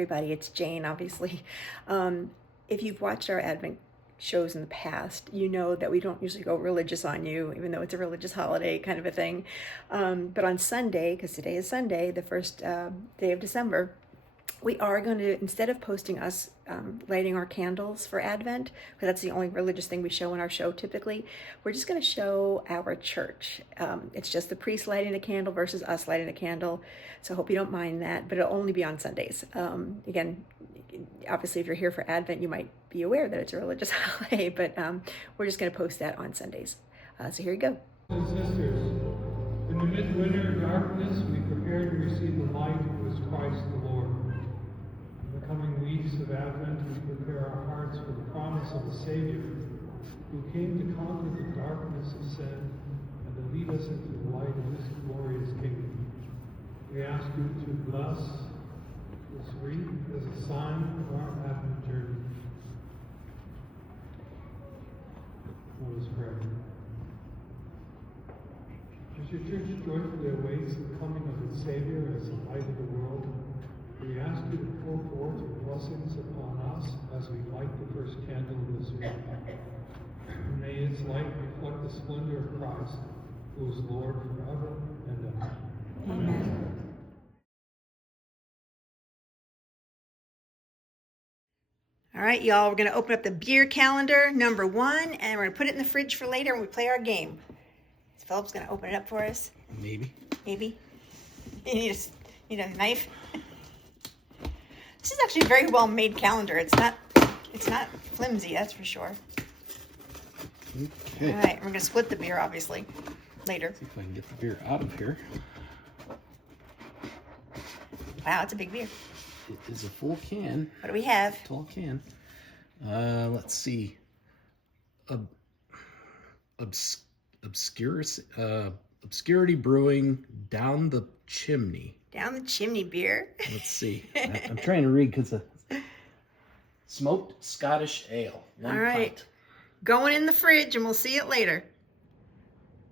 everybody, it's Jane, obviously. If you've watched our Advent shows in the past, you know that we don't usually go religious on you, even though it's a religious holiday kind of a thing. But on Sunday, because today is Sunday, the first day of December, we are going to, instead of posting us lighting our candles for Advent, because that's the only religious thing we show in our show typically, we're just going to show our church. It's just the priest lighting a candle versus us lighting a candle. So I hope you don't mind that, but it'll only be on Sundays. Again, obviously if you're here for Advent, you might be aware that it's a religious holiday, but we're just going to post that on Sundays. So here you go. Sisters, in the midwinter darkness, we prepare to receive the light who is Christ the Lord. In the coming weeks of Advent, we prepare our hearts for the promise of the Savior, who came to conquer the darkness of sin and to lead us into the light of His glorious kingdom. We ask you to bless this wreath as a sign of our Advent journey. Let us pray. As your church joyfully awaits the coming of its Savior as the light of the world, we ask you to pour forth your blessings upon us as we light the first candle of this week. May its light reflect the splendor of Christ, who is Lord forever and ever. Amen. All right, y'all, we're going to open up the beer calendar, number 1, and we're going to put it in the fridge for later when we play our game. Is Philip's going to open it up for us? Maybe. Maybe. You need a knife? This is actually a very well-made calendar. It's not flimsy, that's for sure. Okay. All right, we're going to split the beer, obviously, later. See if I can get the beer out of here. Wow, it's a big beer. It is a full can. What do we have? Tall can. Let's see. Obscurity Brewing Down the Chimney. Down the chimney beer. Let's see. I'm trying to read because of smoked Scottish ale. All right. Pint. Going in the fridge and we'll see it later.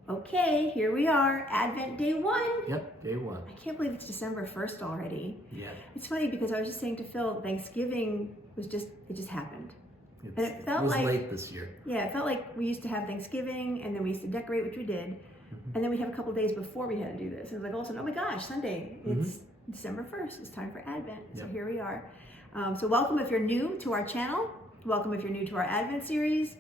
Okay, here we are, Advent Day 1. Yep, day 1. I can't believe it's December 1st already. Yeah. It's funny because I was just saying to Phil, Thanksgiving it just happened. And it felt was like late this year. Yeah, it felt like we used to have Thanksgiving and then we used to decorate, which we did. Mm-hmm. And then we'd have a couple days before we had to do this. And it was like all of a sudden, oh my gosh, Sunday, it's December 1st. It's time for Advent. So here we are. So welcome if you're new to our channel. Welcome if you're new to our Advent series.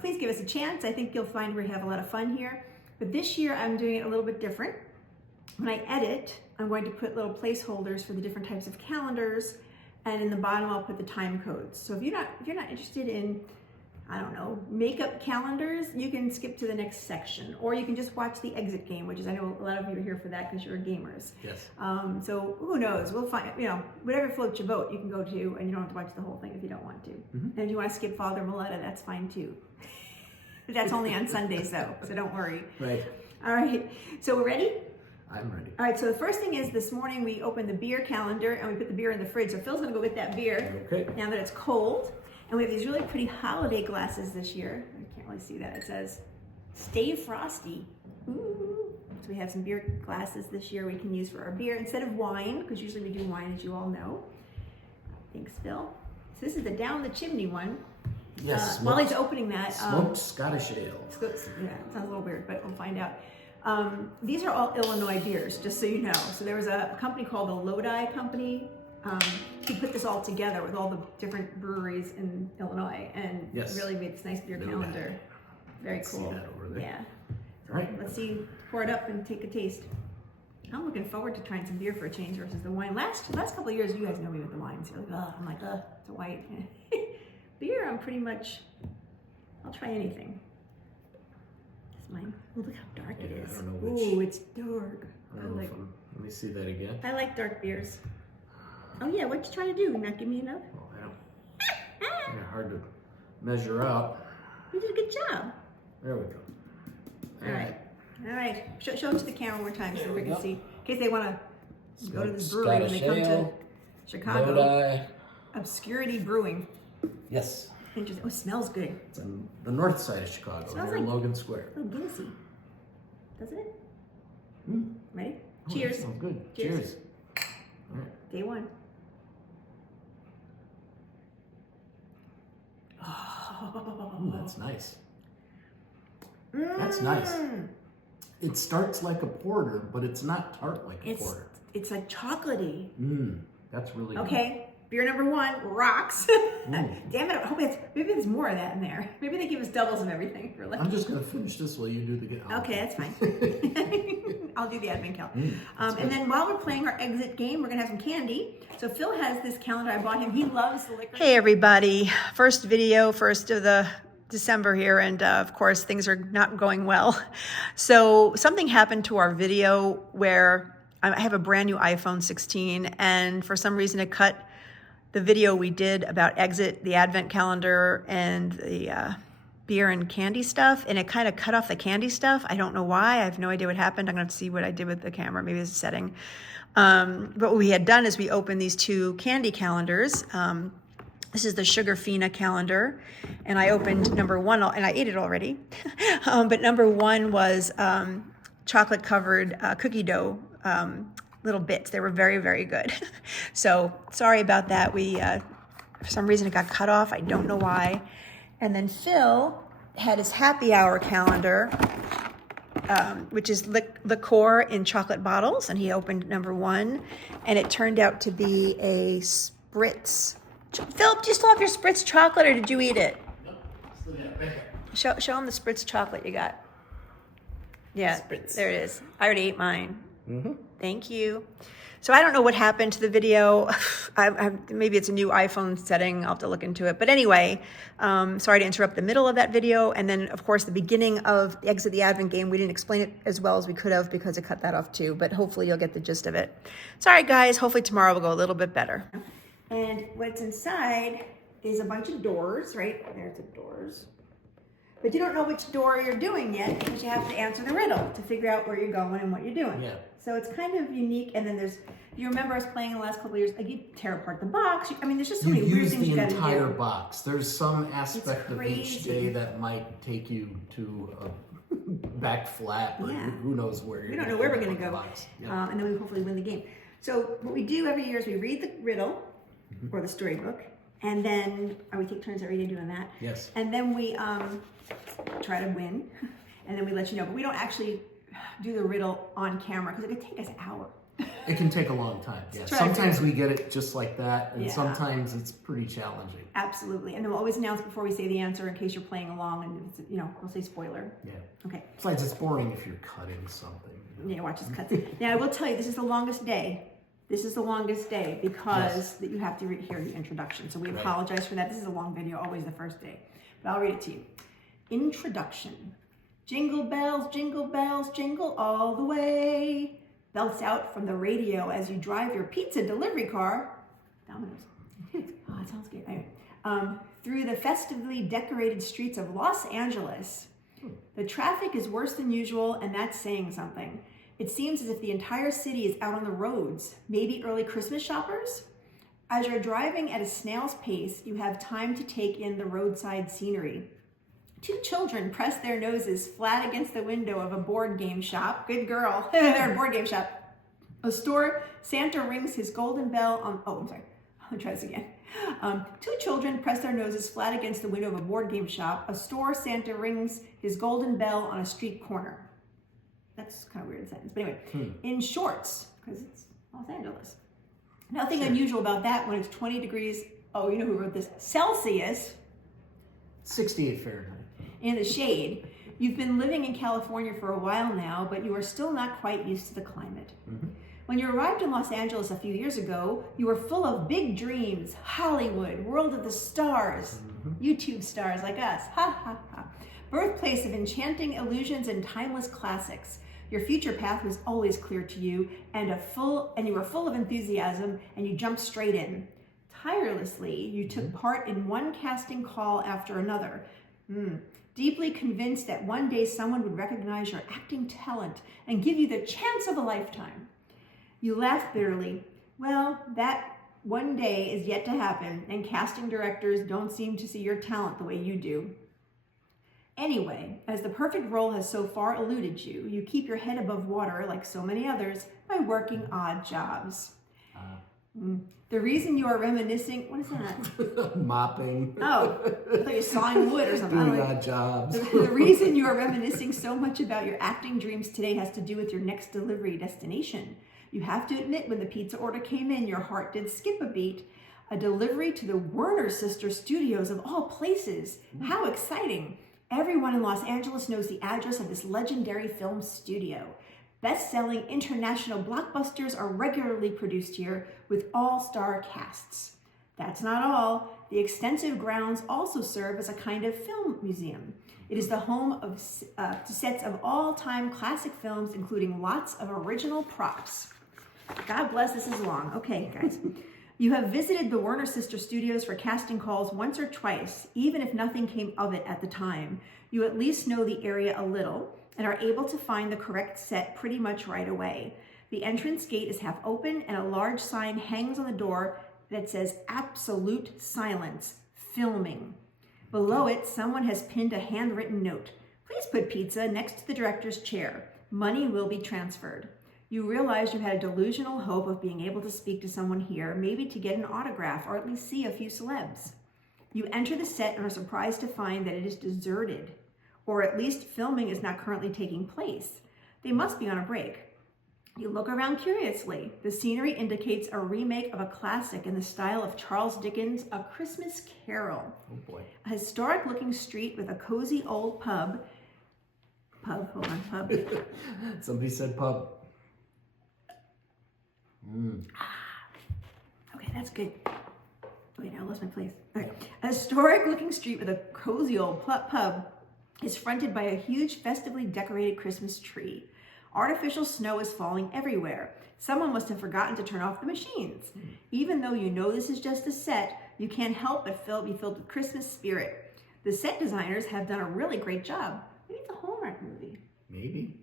Please give us a chance. I think you'll find we have a lot of fun here. But this year I'm doing it a little bit different. When I edit, I'm going to put little placeholders for the different types of calendars, and in the bottom I'll put the time codes. So if you're not interested in, I don't know, makeup calendars, you can skip to the next section, or you can just watch the exit game, which is, I know a lot of you are here for that because you're gamers. Yes. So who knows? We'll find, whatever floats your boat, you can go to, and you don't have to watch the whole thing if you don't want to. And if you want to skip Father Maletta, that's fine too. That's only on Sundays though, so don't worry. Right. All right, so we're ready? I'm ready. All right, so the first thing is this morning we opened the beer calendar and we put the beer in the fridge. So Phil's gonna go get that beer now that it's cold. And we have these really pretty holiday glasses this year. I can't really see that. It says, Stay Frosty. Ooh. So we have some beer glasses this year we can use for our beer instead of wine, because usually we do wine, as you all know. Thanks, Phil. So this is the Down the Chimney one. Yes. While he's opening that. Smoked Scottish ale. Yeah, it sounds a little weird, but we'll find out. These are all Illinois beers, just so you know. So there was a company called the Lodi Company. He put this all together with all the different breweries in Illinois, and really made this nice beer calendar. Very cool. See that over there. Yeah. All right. Let's see. Pour it up and take a taste. I'm looking forward to trying some beer for a change versus the wine. Last couple of years, you guys know me with the wines. You're like, I'm like, it's a white. Beer, I'm pretty much. I'll try anything. Mine. Oh, look how dark it is. I don't know which. Ooh, it's dark. Let me see that again. I like dark beers. Oh yeah, what you trying to do? Not give me enough? Oh, I don't. They're hard to measure out. You did a good job. There we go. All right. Show it to the camera one more time so we can see. In case they want to go to this brewery when they come to Chicago. Lodi. Obscurity Brewing. Yes. Interesting. Oh, it smells good. It's on the north side of Chicago, Smells near like Logan Square. Oh, Guinnessy. Doesn't it? Ready? Oh, Cheers. that sounds good. Cheers. All right. Day 1. Ooh, that's nice. That's nice. It starts like a porter, but it's not tart like a porter. It's like chocolatey. That's really good. Okay, beer number 1 rocks. Damn it! I hope maybe there's more of that in there. Maybe they give us doubles of everything. If we're lucky. I'm just gonna finish this while you do the. Okay, that's fine. I'll do the advent calendar. And then while we're playing our exit game, we're gonna have some candy. So Phil has this calendar I bought him. He loves the liquor. Hey everybody! First video, first of the December here, and of course things are not going well. So something happened to our video where I have a brand new iPhone 16, and for some reason it cut the video we did about exit, the advent calendar, and the beer and candy stuff, and it kind of cut off the candy stuff. I don't know why. I have no idea what happened. I'm going to see what I did with the camera. Maybe it's a setting. But what we had done is we opened these 2 candy calendars. This is the Sugar Fina calendar, and I opened number 1, and I ate it already. But number 1 was chocolate covered cookie dough little bits. They were very, very good. So sorry about that. We for some reason it got cut off. I don't know why. And then Phil had his happy hour calendar, which is liqueur in chocolate bottles, and he opened number 1, and it turned out to be a spritz. Phil, do you still have your spritz chocolate, or did you eat it? Nope. Still got it right there. Show him the spritz chocolate you got. Yeah, Spritz. there it is. I already ate mine. Thank you. So I don't know what happened to the video. Maybe it's a new iPhone setting. I'll have to look into it. But anyway, sorry to interrupt the middle of that video. And then, of course, the beginning of Exit the Advent game, we didn't explain it as well as we could have because it cut that off too. But hopefully you'll get the gist of it. Sorry, guys. Hopefully tomorrow will go a little bit better. And what's inside is a bunch of doors, right? There's the doors. But you don't know which door you're doing yet because you have to answer the riddle to figure out where you're going and what you're doing. Yeah. So it's kind of unique. And then there's, if you remember us playing in the last couple of years, like you tear apart the box. I mean, there's just so many weird things you gotta do. You use the entire box. There's some aspect of each day that might take you to a back flat, or who knows where you're. We don't know where we're going to go. Yeah. And then we hopefully win the game. So what we do every year is we read the riddle or the storybook, and then we take turns every day doing that. Yes. And then we try to win, and then we let you know. But we don't actually do the riddle on camera because it could take us an hour. It can take a long time. Yeah. Sometimes we get it just like that, and sometimes it's pretty challenging. Absolutely. And then we'll always announce before we say the answer in case you're playing along, and it's, we'll say spoiler. Yeah. Okay. Besides, it's boring if you're cutting something. Yeah, watch us cut. Now I will tell you, this is the longest day. This is the longest day because that you have to hear the introduction. So we apologize for that. This is a long video, always the first day. But I'll read it to you. Introduction. Jingle bells, jingle all the way. Belts out from the radio as you drive your pizza delivery car. Domino's. Oh, that sounds good. Anyway, through the festively decorated streets of Los Angeles. The traffic is worse than usual, and that's saying something. It seems as if the entire city is out on the roads. Maybe early Christmas shoppers? As you're driving at a snail's pace, you have time to take in the roadside scenery. 2 children press their noses flat against the window of a board game shop. Good girl. They're in a board game shop. A store, Santa rings his golden bell on... Oh, I'm sorry. I'll try this again. 2 children press their noses flat against the window of a board game shop. A store, Santa rings his golden bell on a street corner. That's kind of a weird sentence. But anyway, in shorts, because it's Los Angeles. Nothing unusual about that when it's 20 degrees, oh, you know who wrote this? Celsius. 68 Fahrenheit. In the shade. You've been living in California for a while now, but you are still not quite used to the climate. When you arrived in Los Angeles a few years ago, you were full of big dreams, Hollywood, world of the stars, YouTube stars like us, ha ha ha. Birthplace of enchanting illusions and timeless classics. Your future path was always clear to you, and you were full of enthusiasm, and you jumped straight in. Tirelessly, you took part in one casting call after another. Deeply convinced that one day someone would recognize your acting talent and give you the chance of a lifetime. You laughed bitterly. Well, that one day is yet to happen, and casting directors don't seem to see your talent the way you do. Anyway, as the perfect role has so far eluded you, you keep your head above water, like so many others, by working odd jobs. The reason you are reminiscing, what is that? Mopping. Oh, I thought you're sawing wood or something. Doing odd jobs. The reason you are reminiscing so much about your acting dreams today has to do with your next delivery destination. You have to admit, when the pizza order came in, your heart did skip a beat. A delivery to the Warner Sister Studios of all places. How exciting. Everyone in Los Angeles knows the address of this legendary film studio. Best-selling international blockbusters are regularly produced here with all-star casts. That's not all. The extensive grounds also serve as a kind of film museum. It is the home of sets of all-time classic films, including lots of original props. God bless, this is long. Okay, guys. You have visited the Warner Sister Studios for casting calls once or twice, even if nothing came of it at the time. You at least know the area a little and are able to find the correct set pretty much right away. The entrance gate is half open and a large sign hangs on the door that says "Absolute Silence, Filming." Below it, someone has pinned a handwritten note. Please put pizza next to the director's chair. Money will be transferred. You realize you had a delusional hope of being able to speak to someone here, maybe to get an autograph or at least see a few celebs. You enter the set and are surprised to find that it is deserted, or at least filming is not currently taking place. They must be on a break. You look around curiously. The scenery indicates a remake of a classic in the style of Charles Dickens' A Christmas Carol. Oh boy. A historic-looking street with a cozy old pub. Pub. Somebody said pub. Okay, that's good. Wait, I lost my place. All right. A historic-looking street with a cozy old pub is fronted by a huge festively decorated Christmas tree. Artificial snow is falling everywhere. Someone must have forgotten to turn off the machines. Even though you know this is just a set, you can't help but be filled with Christmas spirit. The set designers have done a really great job. Maybe it's a Hallmark movie. Maybe.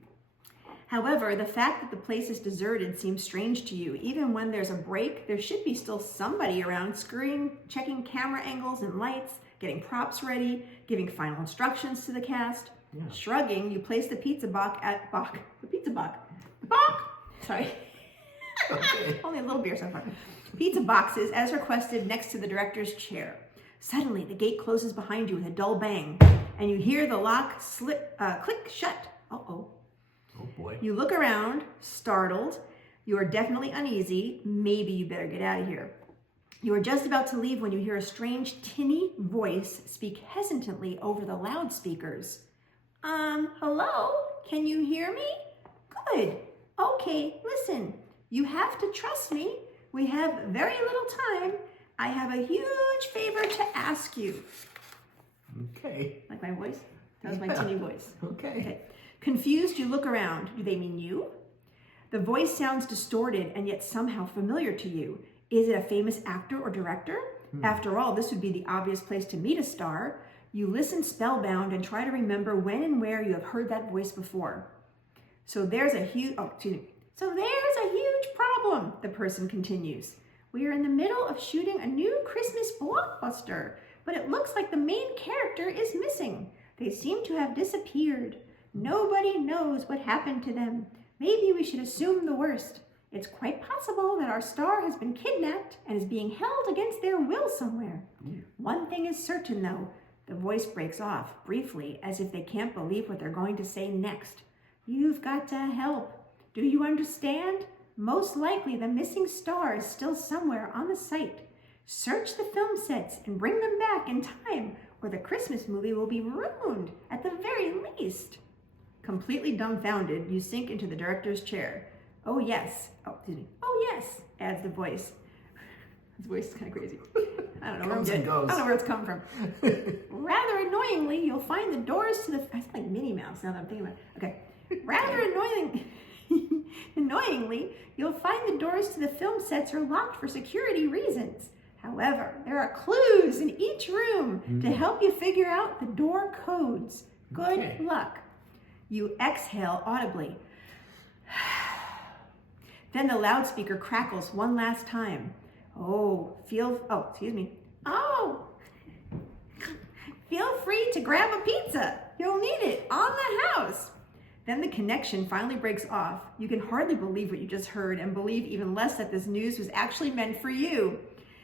However, the fact that the place is deserted seems strange to you. Even when there's a break, there should be still somebody around screwing, checking camera angles and lights, getting props ready, giving final instructions to the cast. Yeah. Shrugging, you place the pizza box. Sorry. Okay. Only a little beer so far. Pizza boxes, as requested, next to the director's chair. Suddenly, the gate closes behind you with a dull bang, and you hear the lock click shut. Uh-oh. Oh boy. You look around, startled. You are definitely uneasy. Maybe you better get out of here. You are just about to leave when you hear a strange, tinny voice speak hesitantly over the loudspeakers. Hello? Can you hear me? Good. Okay, listen. You have to trust me. We have very little time. I have a huge favor to ask you. Okay. Like my voice? That was my tinny voice. Okay. Confused, you look around. Do they mean you? The voice sounds distorted and yet somehow familiar to you. Is it a famous actor or director? After all, this would be the obvious place to meet a star. You listen spellbound and try to remember when and where you have heard that voice before. So there's a huge problem, the person continues. We are in the middle of shooting a new Christmas blockbuster, but it looks like the main character is missing. They seem to have disappeared. Nobody knows what happened to them. Maybe we should assume the worst. It's quite possible that our star has been kidnapped and is being held against their will somewhere. One thing is certain, though. The voice breaks off, briefly, as if they can't believe what they're going to say next. You've got to help. Do you understand? Most likely the missing star is still somewhere on the site. Search the film sets and bring them back in time, or the Christmas movie will be ruined at the very least. Completely dumbfounded, you sink into the director's chair. Oh yes, adds the voice. His voice is kind of crazy. I don't know where it's come from. Rather annoyingly, you'll find the doors to the... I sound like Minnie Mouse now that I'm thinking about it. Okay. Rather annoyingly, you'll find the doors to the film sets are locked for security reasons. However, there are clues in each room to help you figure out the door codes. Good luck. You exhale audibly. Then the loudspeaker crackles one last time. Feel free to grab a pizza. You'll need it on the house. Then the connection finally breaks off. You can hardly believe what you just heard and believe even less that this news was actually meant for you.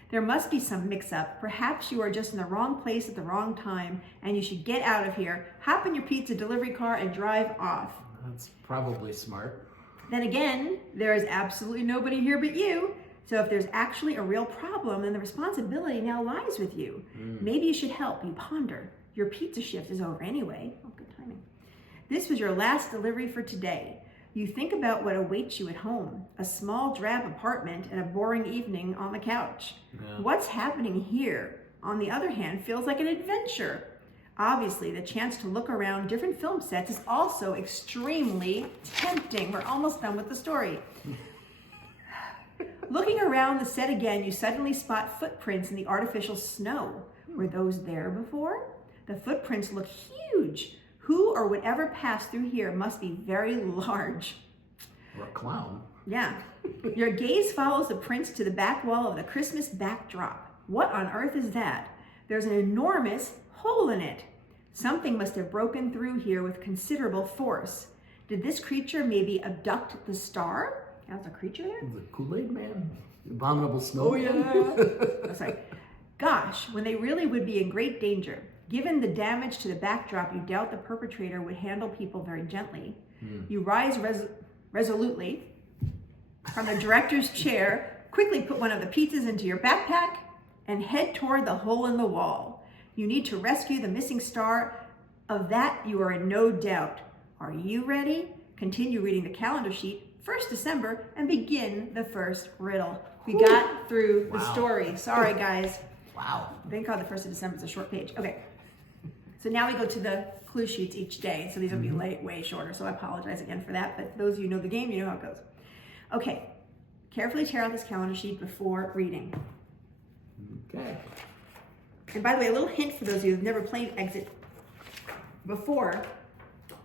There must be some mix-up. Perhaps you are just in the wrong place at the wrong time and you should get out of here, hop in your pizza delivery car and drive off. That's probably smart. Then again, there is absolutely nobody here but you. So if there's actually a real problem, then the responsibility now lies with you. Maybe you should help. You ponder. Your pizza shift is over anyway. Oh, good timing. This was your last delivery for today. You think about what awaits you at home. A small drab apartment and a boring evening on the couch. Yeah. What's happening here, on the other hand, feels like an adventure. Obviously, the chance to look around different film sets is also extremely tempting. We're almost done with the story. Looking around the set again, you suddenly spot footprints in the artificial snow. Were those there before? The footprints look huge. Who or whatever passed through here must be very large. Or a clown. Yeah. Your gaze follows the prints to the back wall of the Christmas backdrop. What on earth is that? There's an enormous hole in it. Something must have broken through here with considerable force. Did this creature maybe abduct the star? That's a creature there? The Kool-Aid Man? The abominable snow. Oh, yeah. Oh, sorry. Gosh, when they really would be in great danger. Given the damage to the backdrop, you doubt the perpetrator would handle people very gently. You rise resolutely from the director's chair, quickly put one of the pizzas into your backpack, and head toward the hole in the wall. You need to rescue the missing star. Of that, you are in no doubt. Are you ready? Continue reading the calendar sheet, 1st December, and begin the first riddle. We got through the story. Sorry, guys. Wow. Thank God the 1st of December is a short page. Okay. So now we go to the clue sheets each day. So these will be way shorter. So I apologize again for that. But those of you who know the game, you know how it goes. Okay. Carefully tear out this calendar sheet before reading. Okay. And by the way, a little hint for those of you who've never played Exit before.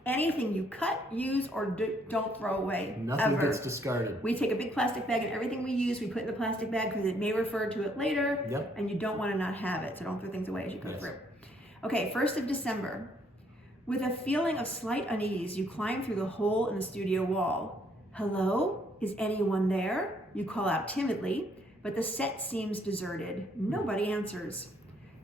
Anything you cut, use, or don't throw away. Nothing ever. gets discarded. We take a big plastic bag and everything we use, we put in the plastic bag because it may refer to it later. Yep. And you don't want to not have it. So don't throw things away as you go through. Okay, 1st of December. With a feeling of slight unease, you climb through the hole in the studio wall. Hello? Is anyone there? You call out timidly, but the set seems deserted. Nobody answers.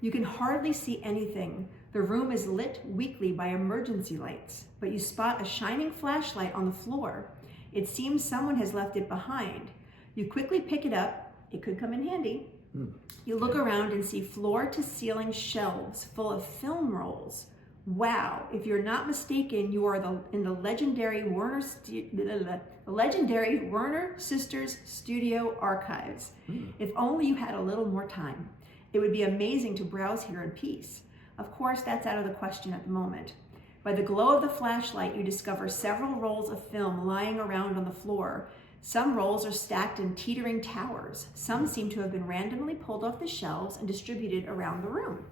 You can hardly see anything. The room is lit weakly by emergency lights, but you spot a shining flashlight on the floor. It seems someone has left it behind. You quickly pick it up. It could come in handy. You look around and see floor-to-ceiling shelves full of film rolls. Wow, if you're not mistaken, you are in the legendary Werner Sisters Studio archives. If only you had a little more time. It would be amazing to browse here in peace. Of course, that's out of the question at the moment. By the glow of the flashlight, you discover several rolls of film lying around on the floor. Some rolls are stacked in teetering towers. Some seem to have been randomly pulled off the shelves and distributed around the room.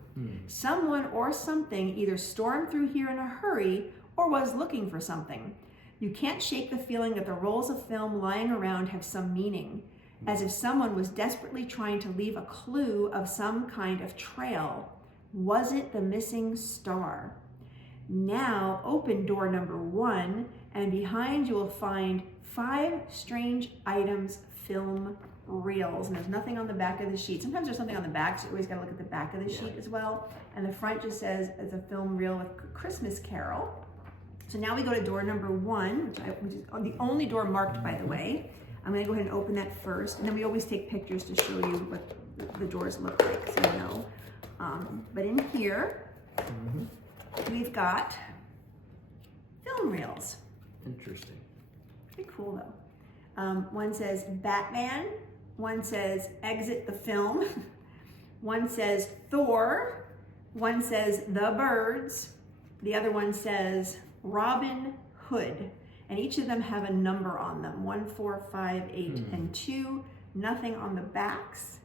Someone or something either stormed through here in a hurry or was looking for something. You can't shake the feeling that the rolls of film lying around have some meaning, as if someone was desperately trying to leave a clue of some kind of trail. Was it the missing star? Now open door number 1, and behind you will find 5 strange items film reels. And there's nothing on the back of the sheet. Sometimes there's something on the back, so you always got to look at the back of the sheet as well. And the front just says it's a film reel with Christmas Carol. So now we go to door number 1, which is the only door marked, by the way. I'm going to go ahead and open that first, and then we always take pictures to show you what the doors look like, so you know. But in here, we've got film reels. Interesting. Pretty cool, though. One says Batman. One says Exit the Film. One says Thor. One says The Birds. The other one says Robin Hood. And each of them have a number on them, 1, 4, 5, 8, and 2. Nothing on the backs.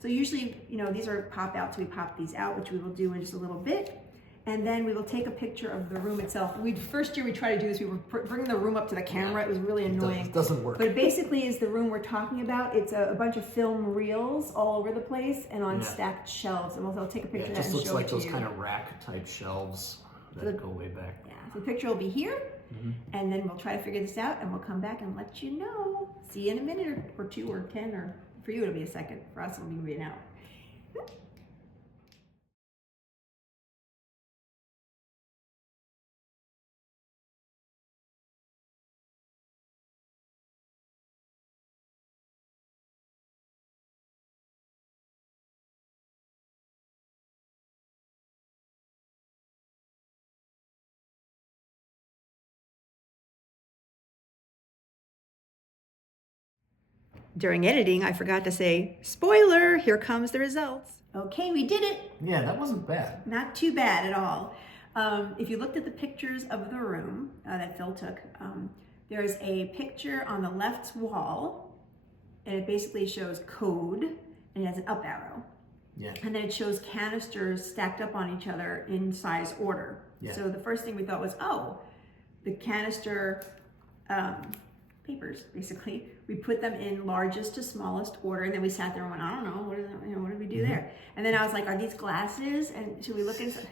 So usually, you know, these are pop out, so we pop these out, which we will do in just a little bit. And then we will take a picture of the room itself. First year we tried to do this, we were bringing the room up to the camera. It was really annoying. It doesn't work. But it basically is the room we're talking about. It's a bunch of film reels all over the place and on stacked shelves. And I'll take a picture of that and show it to you. It just looks like those kind of rack type shelves that go way back. Yeah, so the picture will be here. And then we'll try to figure this out, and we'll come back and let you know. See you in a minute or 2 or 10, or for you it'll be a second. For us it'll be an hour. During editing, I forgot to say, spoiler, here comes the results. Okay, we did it. Yeah, that wasn't bad. Not too bad at all. If you looked at the pictures of the room that Phil took, there's a picture on the left wall, and it basically shows code, and it has an up arrow. Yeah. And then it shows canisters stacked up on each other in size order. Yeah. So the first thing we thought was, oh, the canister papers, basically. We put them in largest to smallest order, and then we sat there and went, I don't know, what is that, what did we do there? And then I was like, are these glasses? And should we look inside?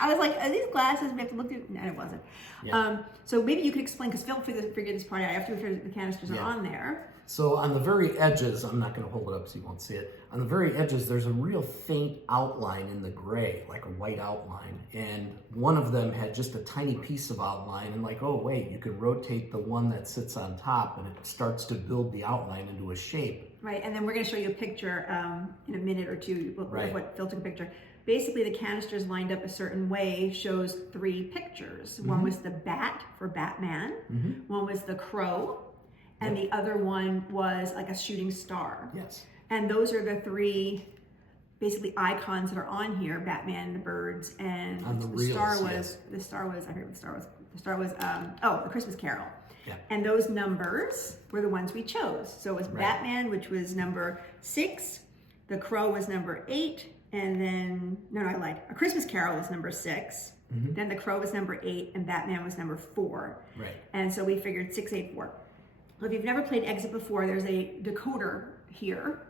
I was like, are these glasses? We have to look at, and it wasn't. Yeah. So maybe you could explain, because Phil figured this part out after the canisters are on there. So on the very edges, I'm not going to hold it up so you won't see it. On the very edges, there's a real faint outline in the gray, like a white outline. And one of them had just a tiny piece of outline, and like, oh wait, you can rotate the one that sits on top, and it starts to build the outline into a shape. Right, and then we're going to show you a picture in a minute or two of Right. what Phil took a picture. Basically, the canisters lined up a certain way shows 3 pictures. One was the bat for Batman, one was the crow, and the other one was like a shooting star. Yes. And those are the 3 basically icons that are on here: Batman, the birds, and On the the reels, star was yes. the star was I forget what the star was. The star was the Christmas Carol. Yeah. And those numbers were the ones we chose. So it was Right. Batman, which was number 6, the crow was number 8, and then I lied. A Christmas Carol was number 6. Then the crow was number 8, and Batman was number 4. Right. And so we figured 6, 8, 4. Well, if you've never played Exit before, there's a decoder here,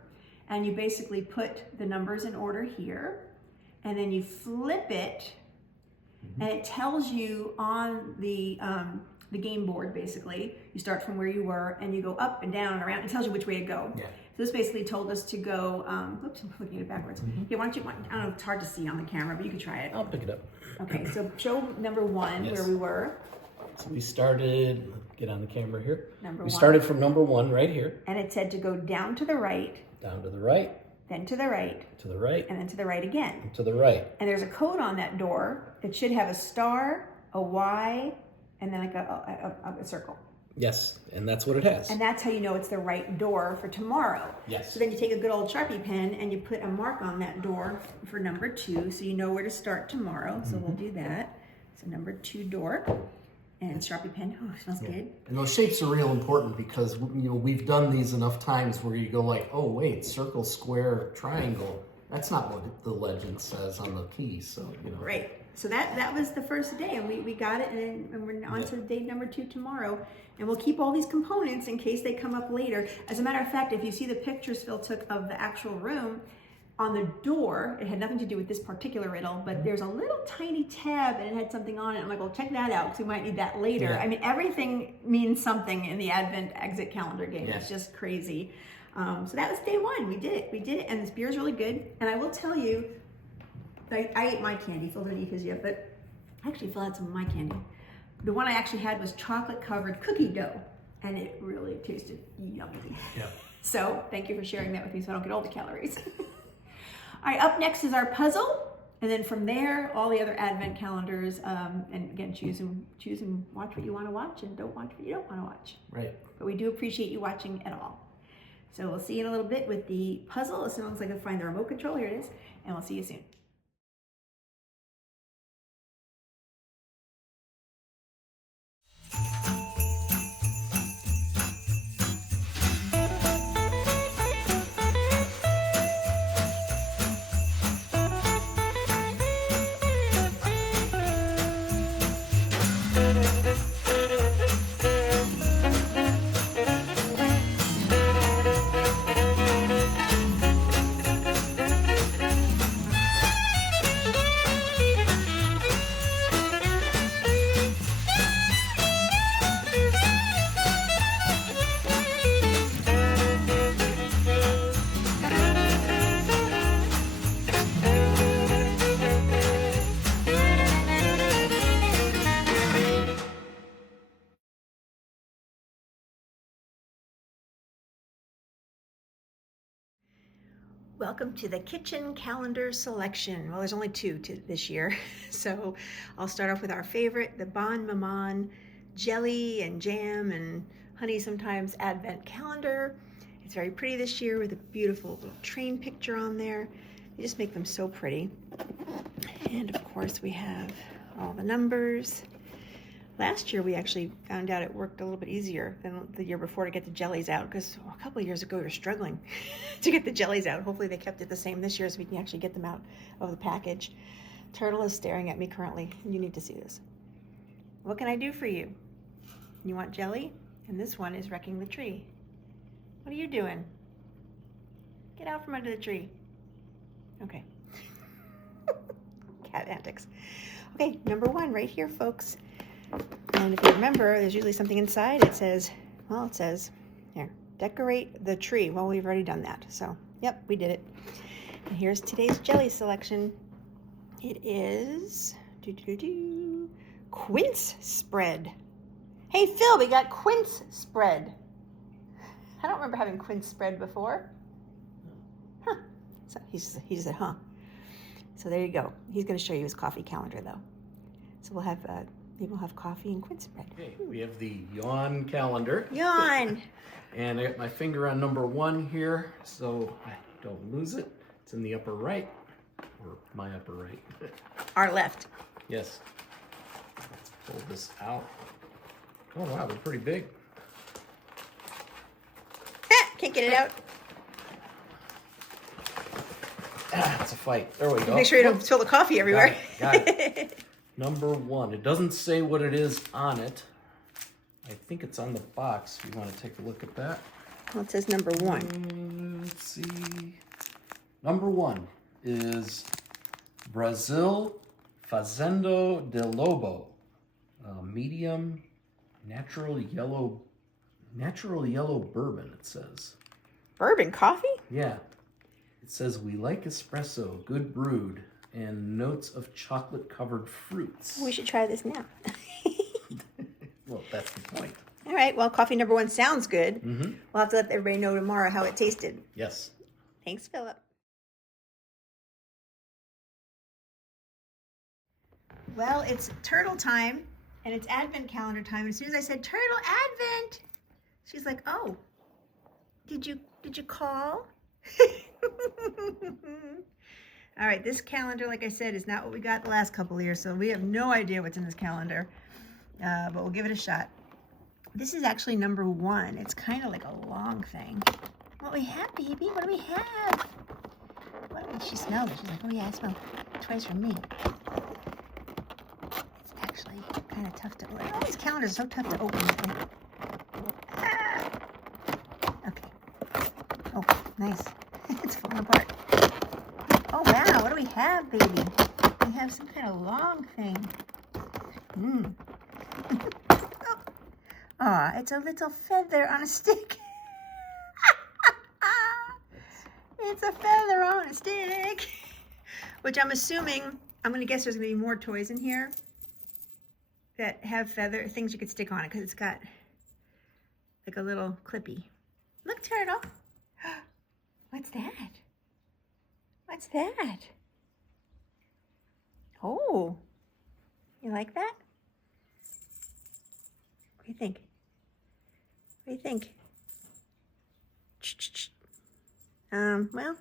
and you basically put the numbers in order here, and then you flip it, and it tells you on the game board, basically. You start from where you were, and you go up and down and around. It tells you which way to go. Yeah. So this basically told us to go, oops, I'm looking at it backwards. Yeah, why don't you, I don't know, it's hard to see on the camera, but you can try it. I'll pick it up. Okay, so show number 1 Yes. where we were. So we started, get on the camera here. Number We 1. started from number 1 right here, And it said to go down to the right, down to the right, then to the right, to the right, and then to the right again. and to the right. And there's a code on that door. It should have a star, a Y, and then like a circle. Yes, and that's what it has. And that's how you know it's the right door for tomorrow. Yes. So then you take a good old Sharpie pen and you put a mark on that door for number 2, so you know where to start tomorrow. So we'll do that. So number 2 door. And Sharpie pen. Oh, it smells good. And those shapes are real important because we've done these enough times where you go like, oh wait, circle, square, triangle. That's not what the legend says on the key. So Right. So that was the first day, and we got it, and we're on to day number 2 tomorrow. And we'll keep all these components in case they come up later. As a matter of fact, if you see the pictures Phil took of the actual room, on the door, it had nothing to do with this particular riddle, but there's a little tiny tab and it had something on it. I'm like, well, check that out because we might need that later. Yeah. I mean, everything means something in the Advent exit calendar game. Yeah. It's just crazy. So that was day 1. We did it. And this beer is really good. And I will tell you, I ate my candy. Phil didn't eat his yet, but actually Phil had some of my candy. The one I actually had was chocolate covered cookie dough, and it really tasted yummy. Yeah. So thank you for sharing that with me so I don't get all the calories. All right, up next is our puzzle, and then from there, all the other Advent calendars, and again, choose and watch what you want to watch, and don't watch what you don't want to watch. Right. But we do appreciate you watching at all. So we'll see you in a little bit with the puzzle, as soon as I can find the remote control. Here it is, and we'll see you soon. Welcome to the kitchen calendar selection. Well, there's only two this year, so I'll start off with our favorite, the Bon Maman jelly and jam and honey sometimes Advent calendar. It's very pretty this year with a beautiful little train picture on there. You just make them so pretty. And of course we have all the numbers. Last year we actually found out it worked a little bit easier than the year before to get the jellies out, because a couple of years ago we were struggling to get the jellies out. Hopefully they kept it the same this year so we can actually get them out of the package. Turtle is staring at me currently. You need to see this. What can I do for you? You want jelly? And this one is wrecking the tree. What are you doing? Get out from under the tree. Okay. Cat antics. Okay, number one right here, folks. And if you remember, there's usually something inside. It says, here, decorate the tree. Well, we've already done that. So, yep, we did it. And here's today's jelly selection. It is quince spread. Hey, Phil, we got quince spread. I don't remember having quince spread before. Huh. So he said, huh. So there you go. He's going to show you his coffee calendar, though. So we'll have... maybe we'll have coffee and quince spread. Okay, we have the yawn calendar. Yawn! And I got my finger on number 1 here, so I don't lose it. It's in the upper right, or my upper right. Our left. Yes. Let's pull this out. Oh wow, they're pretty big. Can't get it out. It's a fight. There we go. Make sure you don't spill the coffee everywhere. Got it. Number 1. It doesn't say what it is on it. I think it's on the box. If you want to take a look at that. Well, it says number 1. Let's see. Number 1 is Brazil Fazendo de Lobo, medium natural yellow bourbon. It says. Bourbon coffee? Yeah. It says we like espresso, good brewed, and notes of chocolate-covered fruits. We should try this now. Well, that's the point. All right. Well, coffee number 1 sounds good. Mm-hmm. We'll have to let everybody know tomorrow how it tasted. Yes. Thanks, Philip. Well, it's turtle time, and it's Advent calendar time. And as soon as I said, Turtle Advent, she's like, oh, did you call? All right, this calendar, like I said, is not what we got the last couple of years, so we have no idea what's in this calendar, but we'll give it a shot. This is actually number 1. It's kind of like a long thing. What do we have, baby? What do we have? She smelled it. She's like, oh yeah, I smell twice from me. It's actually kind of tough to open. All these calendars are so tough to open. Ah. Okay. Oh, nice. It's falling apart. Oh wow, what do we have, baby? We have some kind of long thing. Oh, it's a little feather on a stick. It's a feather on a stick. Which I'm assuming, I'm going to guess there's going to be more toys in here that have things you could stick on it, because it's got like a little clippy. Look, Turtle. What's that? What's that? Oh, you like that? What do you think? What do you think? Well.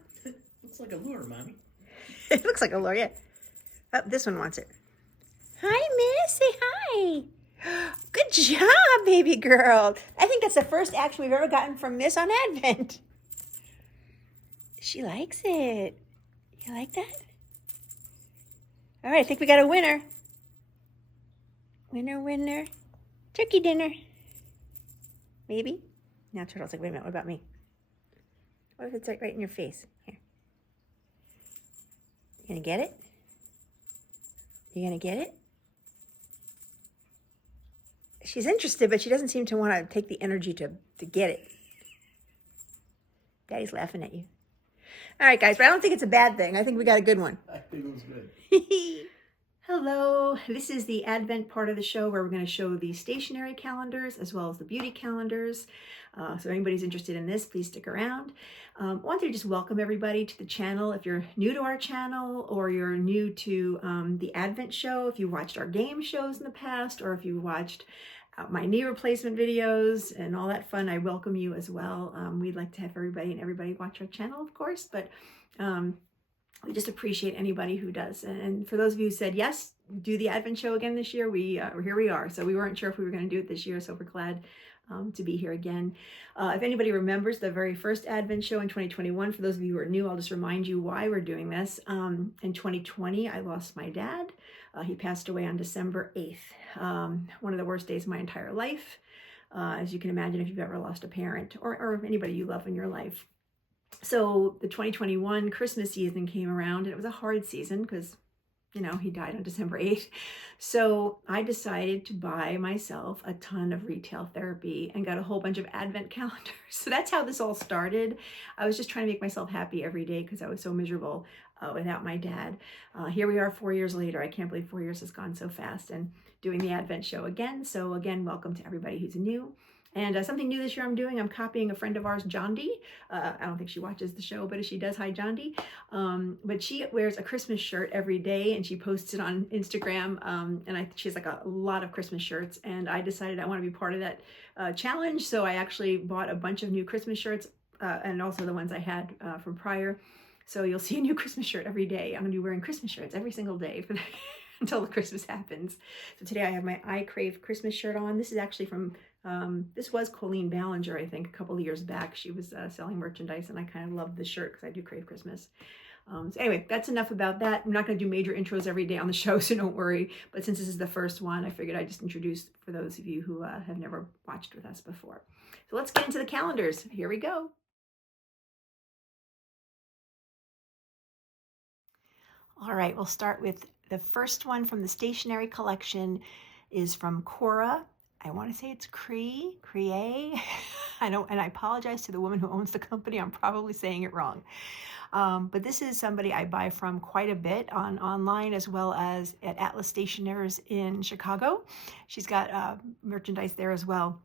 Looks like a lure, Mommy. It looks like a lure, yeah. Oh, this one wants it. Hi, Miss. Say hi. Good job, baby girl. I think that's the first action we've ever gotten from Miss on Advent. She likes it. You like that? All right, I think we got a winner. Winner, winner. Turkey dinner. Maybe? Now Turtle's like, wait a minute, what about me? What if it's like right in your face? Here. You gonna get it? You gonna get it? She's interested, but she doesn't seem to want to take the energy to get it. Daddy's laughing at you. All right, guys, but I don't think it's a bad thing. I think we got a good one. I think it was good. Hello, this is the Advent part of the show where we're going to show the stationery calendars as well as the beauty calendars. So if anybody's interested in this, please stick around. I wanted to just welcome everybody to the channel. If you're new to our channel or you're new to the Advent show, if you watched our game shows in the past, or if you watched my knee replacement videos and all that fun, I welcome you as well. We'd like to have everybody watch our channel, of course, but we just appreciate anybody who does. And for those of you who said, yes, do the Advent show again this year, here we are. So we weren't sure if we were going to do it this year, so we're glad to be here again. If anybody remembers the very first Advent show in 2021, for those of you who are new, I'll just remind you why we're doing this. In 2020, I lost my dad. He passed away on December 8th. One of the worst days of my entire life, as you can imagine if you've ever lost a parent or anybody you love in your life. So the 2021 Christmas season came around, and it was a hard season because, you know, he died on December 8th. So I decided to buy myself a ton of retail therapy and got a whole bunch of Advent calendars. So that's how this all started. I was just trying to make myself happy every day because I was so miserable without my dad. Here we are 4 years later. I can't believe 4 years has gone so fast, and doing the Advent show again. So again, welcome to everybody who's new. And something new this year I'm copying a friend of ours, Jondi. I don't think she watches the show, but if she does, hi Jondi. But she wears a Christmas shirt every day, and she posts it on Instagram. She has like a lot of Christmas shirts, and I decided I want to be part of that challenge. So I actually bought a bunch of new Christmas shirts, and also the ones I had from prior. So you'll see a new Christmas shirt every day. I'm gonna be wearing Christmas shirts every single day for until the Christmas happens. So today I have my I Crave Christmas shirt on. This is actually from, this was Colleen Ballinger, I think, a couple of years back. She was selling merchandise, and I kind of loved the shirt because I do crave Christmas. So anyway, that's enough about that. I'm not going to do major intros every day on the show, so don't worry. But since this is the first one, I figured I'd just introduce for those of you who have never watched with us before. So let's get into the calendars. Here we go. All right, we'll start with the first one from the Stationery collection is from Cora. I want to say it's Cree. And I apologize to the woman who owns the company. I'm probably saying it wrong. But this is somebody I buy from quite a bit online, as well as at Atlas Stationers in Chicago. She's got merchandise there as well.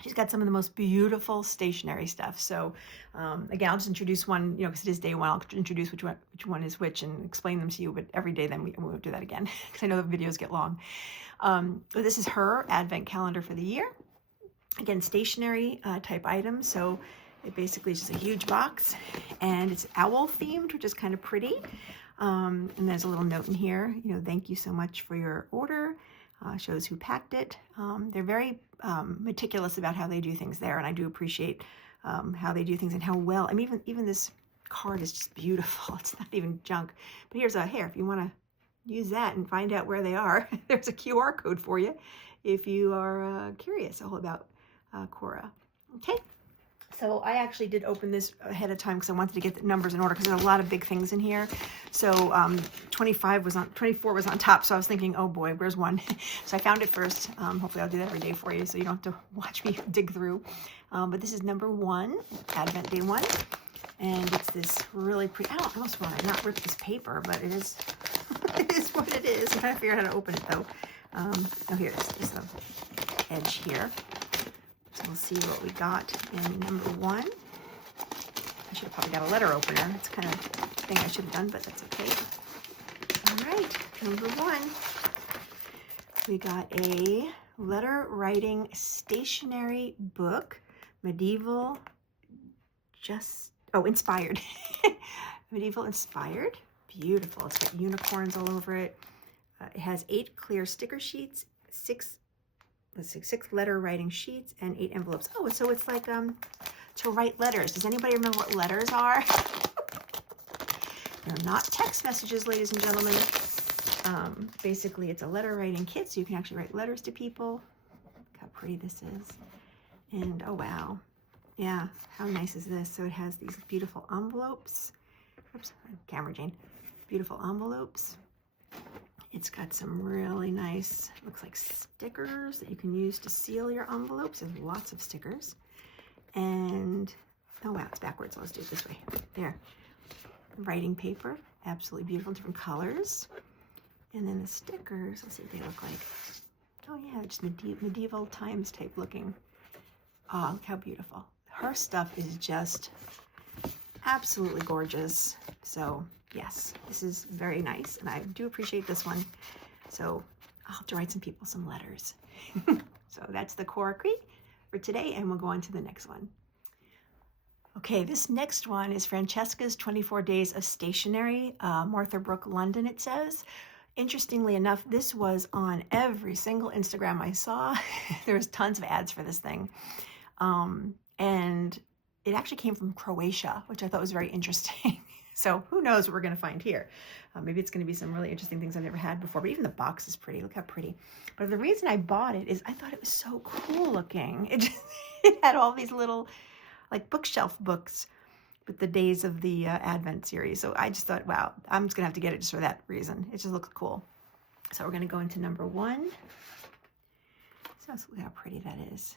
She's got some of the most beautiful stationery stuff. So again, I'll just introduce one, because it is day one. I'll introduce which one is which and explain them to you. But every day then we won't do that again because I know the videos get long. This is her Advent calendar for the year. Again, stationery type items. So it basically is just a huge box, and it's owl themed, which is kind of pretty. And there's a little note in here, thank you so much for your order. Shows who packed it. They're very meticulous about how they do things there, and I do appreciate how they do things and how well. I mean, even this card is just beautiful. It's not even junk. But here's if you want to use that and find out where they are, there's a QR code for you if you are curious all about Cora. Okay. So I actually did open this ahead of time because I wanted to get the numbers in order because there's a lot of big things in here. So 24 was on top. So I was thinking, oh boy, where's one? So I found it first. Hopefully I'll do that every day for you so you don't have to watch me dig through. But this is number 1, Advent Day 1. And it's this really pretty, I almost want to not rip this paper, but it is, it is what it is. I'm trying to figure out how to open it though. Oh, here it is. There's the edge here. So we'll see what we got in number 1. I should have probably got a letter opener. It's kind of a thing I should have done, but that's okay. All right, number 1. We got a letter writing stationery book, medieval, inspired. Medieval inspired. Beautiful. It's got unicorns all over it. It has 8 clear sticker sheets, 6 letter writing sheets, and 8 envelopes. Oh, so it's like to write letters. Does anybody remember what letters are? They're not text messages, ladies and gentlemen. Basically, it's a letter writing kit, so you can actually write letters to people. Look how pretty this is. And oh wow. Yeah, how nice is this? So it has these beautiful envelopes. Oops, camera Jane. Beautiful envelopes. It's got some really nice, looks like stickers that you can use to seal your envelopes. There's lots of stickers. And, oh wow, it's backwards. Let's do it this way. There. Writing paper, absolutely beautiful, different colors. And then the stickers, let's see what they look like. Oh yeah, just medieval times type looking. Oh, look how beautiful. Her stuff is just absolutely gorgeous. So yes, this is very nice, and I do appreciate this one. So I'll have to write some people some letters. So that's the Corkery for today, and we'll go on to the next one. Okay, this next one is Francesca's 24 Days of Stationery, Martha Brook, London, it says. Interestingly enough, this was on every single Instagram I saw. There was tons of ads for this thing. And it actually came from Croatia, which I thought was very interesting. So who knows what we're going to find here. Maybe it's going to be some really interesting things I've never had before, but even the box is pretty. Look how pretty. But the reason I bought it is I thought it was so cool looking. It had all these little like bookshelf books with the days of the Advent series. So I just thought, wow, I'm just going to have to get it just for that reason. It just looks cool. So we're going to go into number 1. So look how pretty that is.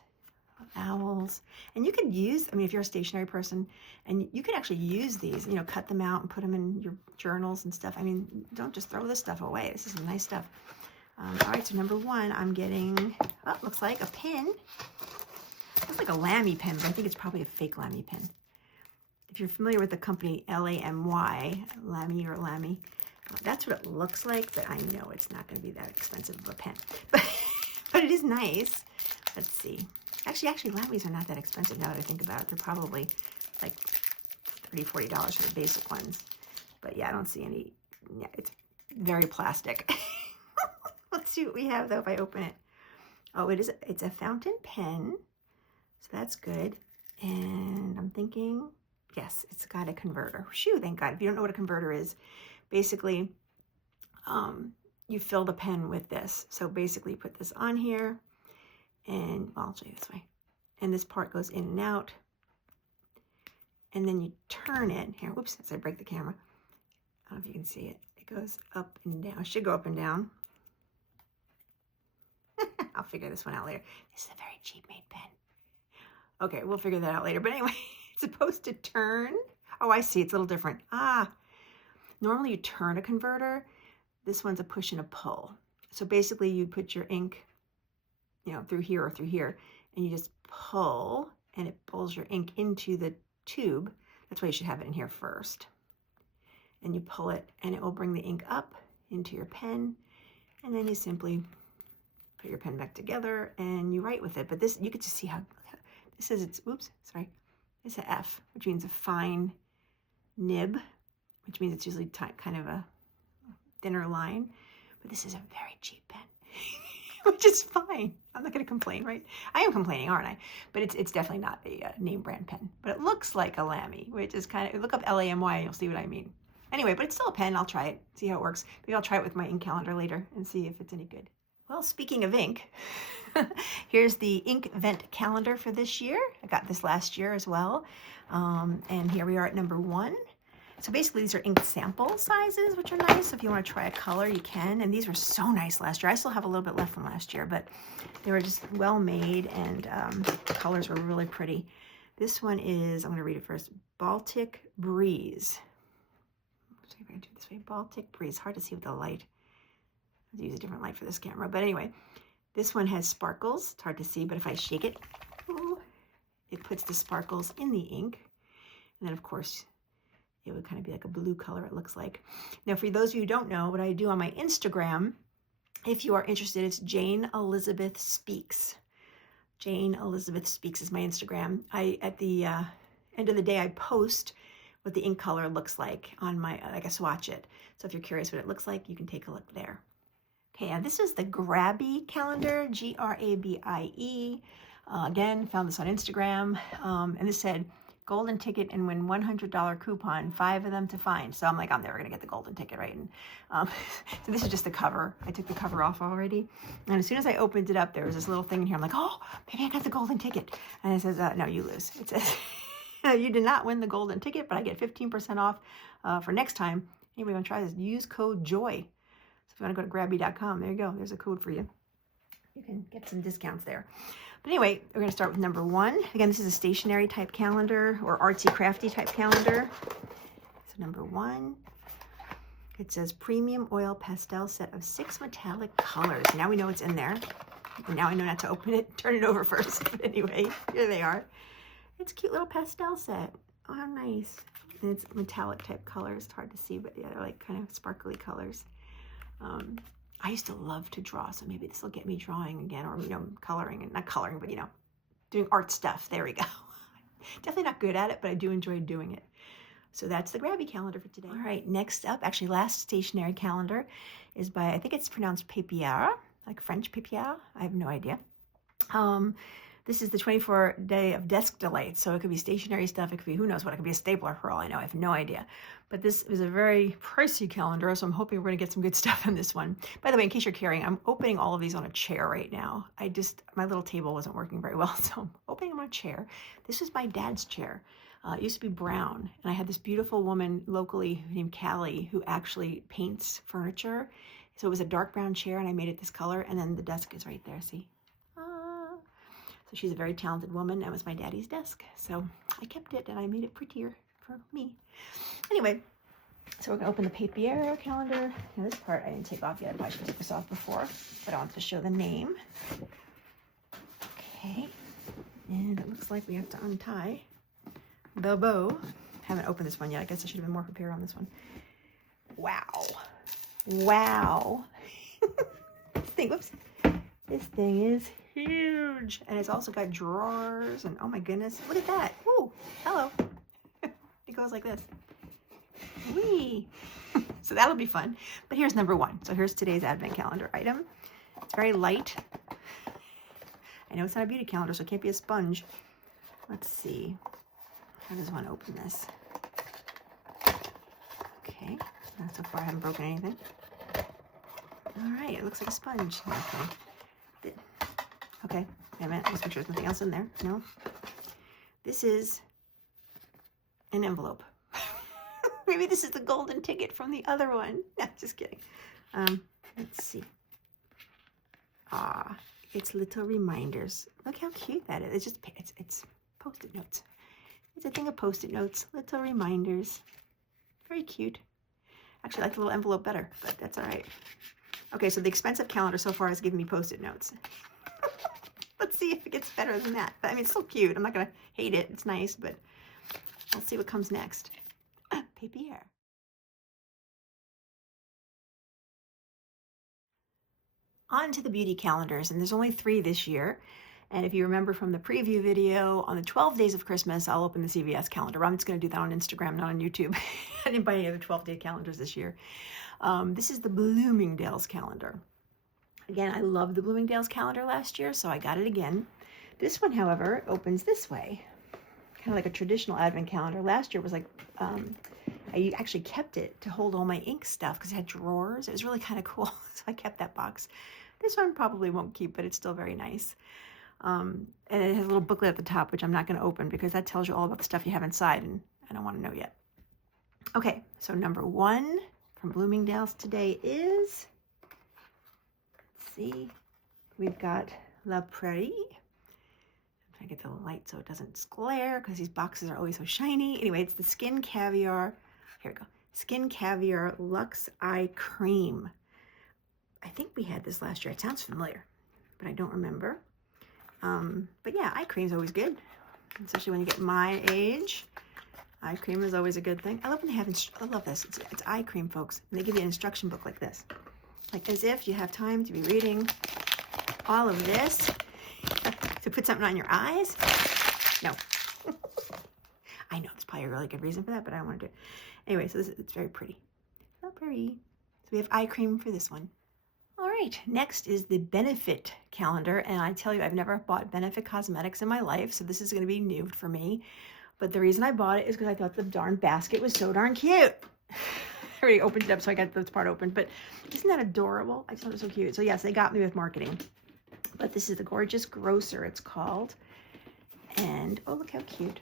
Owls. And you could use, I mean, if you're a stationery person, and you could actually use these, you know, cut them out and put them in your journals and stuff. I mean, don't just throw this stuff away. This is some nice stuff. All right, so number 1, I'm getting, oh, looks like a pin. Looks like a Lamy pen, but I think it's probably a fake Lamy pen. If you're familiar with the company Lamy, Lamy or Lamy, that's what it looks like, but I know it's not going to be that expensive of a pen. But it is nice. Let's see. Actually, Lamys are not that expensive now that I think about it. They're probably like $30, $40 for the basic ones. But yeah, I don't see any. Yeah, it's very plastic. Let's see what we have, though, if I open it. Oh, it's a fountain pen. So that's good. And I'm thinking, yes, it's got a converter. Shoo, thank God. If you don't know what a converter is, basically, you fill the pen with this. So basically, you put this on here, and well, I'll show you this way. And this part goes in and out. And then you turn it. Here, whoops, as I break the camera. I don't know if you can see it. It goes up and down. It should go up and down. I'll figure this one out later. This is a very cheap made pen. Okay, we'll figure that out later. But anyway, it's supposed to turn. Oh, I see. It's a little different. Normally you turn a converter. This one's a push and a pull. So basically you put your ink, you know, through here or through here, and you just pull, and it pulls your ink into the tube. That's why you should have it in here first. And you pull it, and it will bring the ink up into your pen, and then you simply put your pen back together, and you write with it. But this, you get to see how, this is, it's an F, which means a fine nib, which means it's usually kind of a thinner line. But this is a very cheap pen. Which is fine. I'm not going to complain, right? I am complaining, aren't I? But it's definitely not a name brand pen. But it looks like a Lamy, which is kind of, look up Lamy and you'll see what I mean. Anyway, but it's still a pen. I'll try it, see how it works. Maybe I'll try it with my ink calendar later and see if it's any good. Well, speaking of ink, here's the ink vent calendar for this year. I got this last year as well. And here we are at number 1. So basically these are ink sample sizes, which are nice. So if you want to try a color, you can. And these were so nice last year. I still have a little bit left from last year, but they were just well made, and the colors were really pretty. This one is, I'm going to read it first, Baltic Breeze. So I'm going to do it this way, Baltic Breeze. Hard to see with the light. I have to use a different light for this camera. But anyway, this one has sparkles. It's hard to see, but if I shake it, it puts the sparkles in the ink. And then, of course, it would kind of be like a blue color, it looks like. Now, for those of you who don't know, what I do on my Instagram, if you are interested, it's Jane Elizabeth Speaks. Jane Elizabeth Speaks is my Instagram. At the end of the day, I post what the ink color looks like on my, like I swatch it. So if you're curious what it looks like, you can take a look there. Okay, and this is the Grabie calendar, Grabie. Again, found this on Instagram, and this said, golden ticket and win $100 coupon, 5 of them to find. So I'm like, I'm never gonna get the golden ticket, right? And so this is just the cover. I took the cover off already. And as soon as I opened it up, there was this little thing in here. I'm like, oh, maybe I got the golden ticket. And it says, no, you lose. It says, you did not win the golden ticket, but I get 15% off for next time. Anybody wanna try this? Use code JOY. So if you wanna go to grabie.com, there you go. There's a code for you. You can get some discounts there. But anyway, we're going to start with number 1. Again, this is a stationery type calendar or artsy crafty type calendar. So number 1, it says premium oil pastel set of 6 metallic colors. Now we know what's in there. And now I know not to open it, turn it over first. But anyway, here they are. It's a cute little pastel set. Oh, how nice. And it's metallic type colors. It's hard to see, but yeah, they're like kind of sparkly colors. I used to love to draw, so maybe this will get me drawing again, or, you know, coloring, and not coloring, but, you know, doing art stuff. There we go. Definitely not good at it, but I do enjoy doing it. So that's the grabby calendar for today. All right, next up, actually last stationery calendar is by, I think it's pronounced Papier, like French Papier. I have no idea. This is the 24-day of desk delight. So it could be stationery stuff. It could be, who knows what, it could be a stapler for all I know. I have no idea. But this is a very pricey calendar, so I'm hoping we're going to get some good stuff in this one. By the way, in case you're carrying, I'm opening all of these on a chair right now. My little table wasn't working very well, so I'm opening them on a chair. This is my dad's chair. It used to be brown, and I had this beautiful woman locally named Callie who actually paints furniture. So it was a dark brown chair, and I made it this color, and then the desk is right there, see? So she's a very talented woman. That was my daddy's desk. So I kept it, and I made it prettier for me. Anyway, so we're going to open the Papier calendar. Now this part I didn't take off yet. I probably should have took this off before, but I wanted to show the name. Okay, and it looks like we have to untie the bow. Haven't opened this one yet. I guess I should have been more prepared on this one. Wow. Wow. This thing is huge. And it's also got drawers, and oh my goodness, look at that. Ooh, hello. It goes like this. Whee. So that'll be fun. But here's number one. So here's today's advent calendar item. It's very light. I know it's not a beauty calendar, so it can't be a sponge. Let's see. How does one open this? Okay. So far I haven't broken anything. All right, it looks like a sponge. Okay, wait a minute. Let's make sure there's nothing else in there. No. This is an envelope. Maybe this is the golden ticket from the other one. No, just kidding. Let's see. It's little reminders. Look how cute that is. It's Post-it notes. It's a thing of Post-it notes, little reminders. Very cute. Actually, I like the little envelope better, but that's all right. Okay, so the expensive calendar so far has given me Post-it notes. Let's see if it gets better than that. I mean, it's still cute. I'm not going to hate it. It's nice, but let's see what comes next. Papier. On to the beauty calendars, and there's only 3 this year. And if you remember from the preview video, on the 12 days of Christmas, I'll open the CVS calendar. I'm just going to do that on Instagram, not on YouTube. I didn't buy any other 12-day calendars this year. This is the Bloomingdale's calendar. Again, I loved the Bloomingdale's calendar last year, so I got it again. This one, however, opens this way, kind of like a traditional advent calendar. Last year was like, I actually kept it to hold all my ink stuff because it had drawers. It was really kind of cool, so I kept that box. This one probably won't keep, but it's still very nice. And it has a little booklet at the top, which I'm not going to open because that tells you all about the stuff you have inside, and I don't want to know yet. Okay, so number 1 from Bloomingdale's today is, let's see, we've got La Prairie. I'm trying to get the light so it doesn't glare because these boxes are always so shiny. Anyway, it's the Skin Caviar, here we go, Skin Caviar Luxe Eye Cream. I think we had this last year. It sounds familiar, but I don't remember. But yeah, eye cream is always good, especially when you get my age. Eye cream is always a good thing. I love when they have, I love this. It's eye cream, folks. And they give you an instruction book like this. Like as if you have time to be reading all of this to put something on your eyes. No. I know, there's probably a really good reason for that, but I don't want to do it. Anyway, so it's very pretty. So pretty. So we have eye cream for this one. All right, next is the Benefit calendar, and I tell you, I've never bought Benefit cosmetics in my life, so this is going to be new for me. But the reason I bought it is because I thought the darn basket was so darn cute. I already opened it up, so I got this part open, but isn't that adorable? I just thought it was so cute. So yes, they got me with marketing. But this is the Gorgeous Grocer, it's called. And oh, look how cute.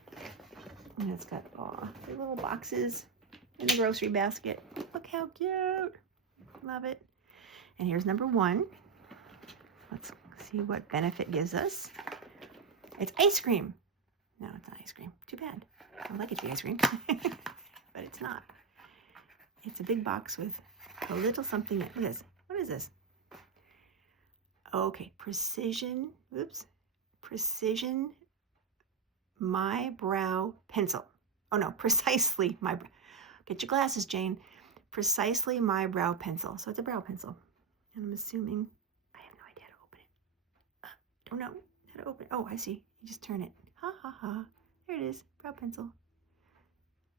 And it's got the little boxes in the grocery basket. Look how cute. Love it. And here's number 1. Let's see what Benefit gives us. It's ice cream. No, it's not ice cream. Too bad. I'd like it to be ice cream, but it's not. It's a big box with a little something. Look at this. What is this? Okay, Precision, oops, Precision My Brow Pencil. Oh no, Precisely My Brow. Get your glasses, Jane. Precisely My Brow Pencil. So it's a brow pencil. And I'm assuming, I have no idea how to open it. Don't know how to open it. Oh, I see. You just turn it. Ha ha ha. There it is. Brow pencil.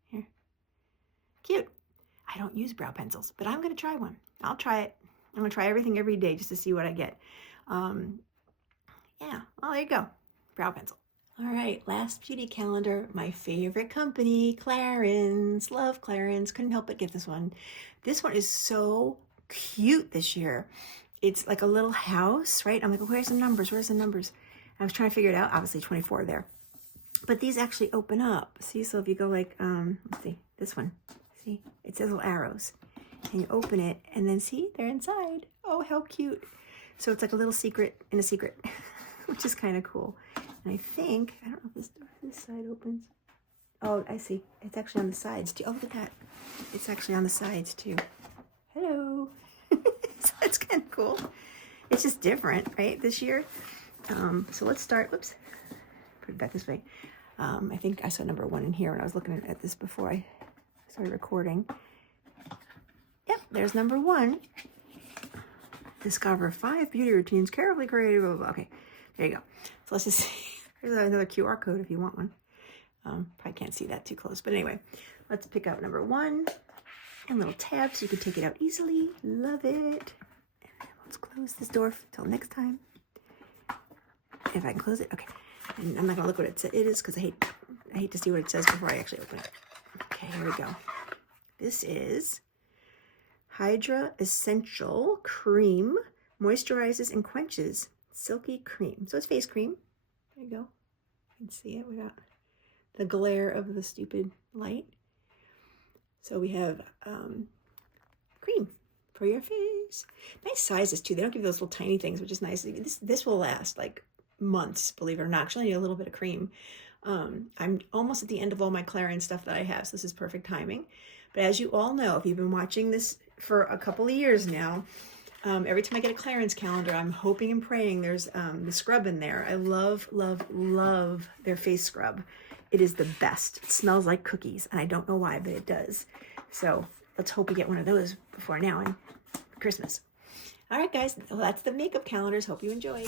Here. Cute. I don't use brow pencils, but I'm going to try one. I'll try it. I'm going to try everything every day just to see what I get. Yeah. Oh, there you go. Brow pencil. All right, last beauty calendar, my favorite company, Clarins. Love Clarins. Couldn't help but get this one. This one is so cute this year. It's like a little house, right? I'm like, where's the numbers? Where's the numbers? I was trying to figure it out. Obviously 24 there. But these actually open up. See, so if you go like, let's see, this one. See, it says little arrows. And you open it, and then see, they're inside. Oh, how cute. So it's like a little secret in a secret, which is kind of cool. And I think, I don't know if this side opens. Oh, I see. It's actually on the sides too. Oh, look at that. It's actually on the sides too. Hello. So that's kind of cool. It's just different, right, this year. So let's start. Whoops. Put it back this way. I think I saw number 1 in here when I was looking at this before I started recording. Yep, there's number 1. Discover 5 beauty routines carefully created. Blah, blah, blah. Okay, there you go. So let's just see. There's another QR code if you want one. Probably can't see that too close. But anyway, let's pick out number 1. And little tabs so you can take it out easily. Love it. And then let's close this door until next time. If I can close it. Okay. And I'm not going to look what it is because I hate to see what it says before I actually open it. Okay, here we go. This is Hydra Essential Cream. Moisturizes and quenches. Silky cream. So it's face cream. There you go. You can see it without the glare of the stupid light. So we have cream for your face. Nice sizes too. They don't give you those little tiny things, which is nice. This will last like months, believe it or not. Actually, I need a little bit of cream. I'm almost at the end of all my Clarins stuff that I have, so this is perfect timing. But as you all know, if you've been watching this for a couple of years now, every time I get a Clarins calendar, I'm hoping and praying there's the scrub in there. I love, love, love their face scrub. It is the best. It smells like cookies, and I don't know why, but it does. So let's hope we get one of those before now and Christmas. All right, guys. Well, that's the makeup calendars. Hope you enjoyed.